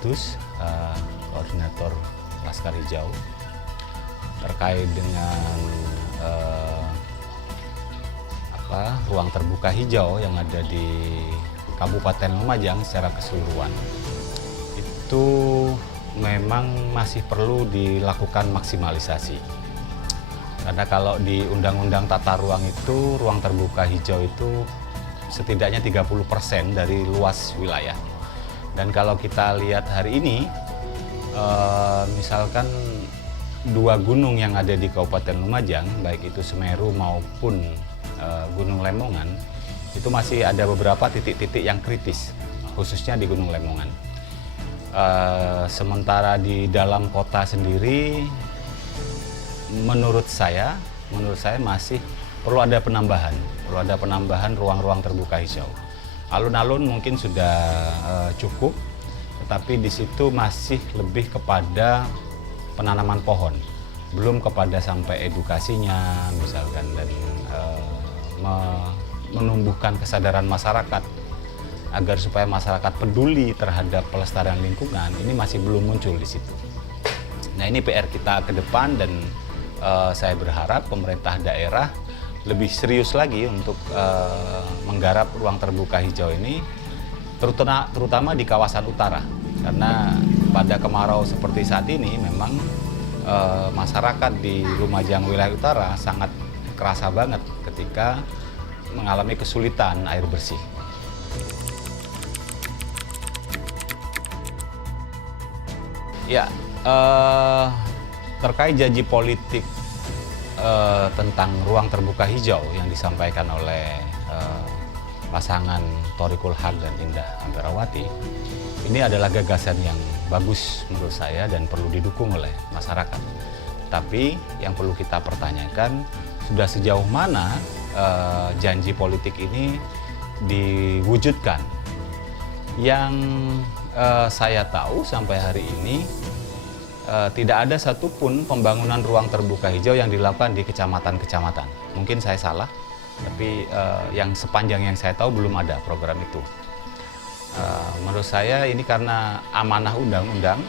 Kudus, koordinator Laskar Hijau, terkait dengan ruang terbuka hijau yang ada di Kabupaten Lumajang secara keseluruhan. Itu memang masih perlu dilakukan maksimalisasi. Karena kalau di Undang-Undang Tata Ruang itu, ruang terbuka hijau itu setidaknya 30% dari luas wilayah. Dan kalau kita lihat hari ini, misalkan 2 gunung yang ada di Kabupaten Lumajang, baik itu Semeru maupun Gunung Lemongan, itu masih ada beberapa titik-titik yang kritis, khususnya di Gunung Lemongan. Sementara di dalam kota sendiri, menurut saya masih perlu ada penambahan ruang-ruang terbuka hijau. Alun-alun mungkin sudah cukup, tetapi di situ masih lebih kepada penanaman pohon, belum kepada sampai edukasinya misalkan, dan menumbuhkan kesadaran masyarakat agar supaya masyarakat peduli terhadap pelestarian lingkungan. Ini masih belum muncul di situ. Nah, ini PR kita ke depan, dan saya berharap pemerintah daerah lebih serius lagi untuk menggarap ruang terbuka hijau ini, terutama di kawasan utara. Karena pada kemarau seperti saat ini memang masyarakat di Lumajang wilayah utara sangat kerasa banget ketika mengalami kesulitan air bersih. Ya, terkait janji politik tentang ruang terbuka hijau yang disampaikan oleh pasangan Thoriqul Haq dan Indah Amperawati, ini adalah gagasan yang bagus menurut saya dan perlu didukung oleh masyarakat. Tapi yang perlu kita pertanyakan, sudah sejauh mana janji politik ini diwujudkan. Yang saya tahu sampai hari ini tidak ada satupun pembangunan ruang terbuka hijau yang dilakukan di kecamatan-kecamatan. Mungkin saya salah, tapi yang sepanjang yang saya tahu belum ada program itu. Menurut saya ini karena amanah undang-undang,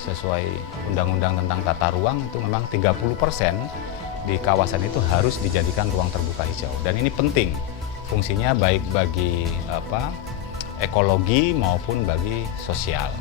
sesuai undang-undang tentang tata ruang itu memang 30% di kawasan itu harus dijadikan ruang terbuka hijau. Dan ini penting, fungsinya baik bagi ekologi maupun bagi sosial.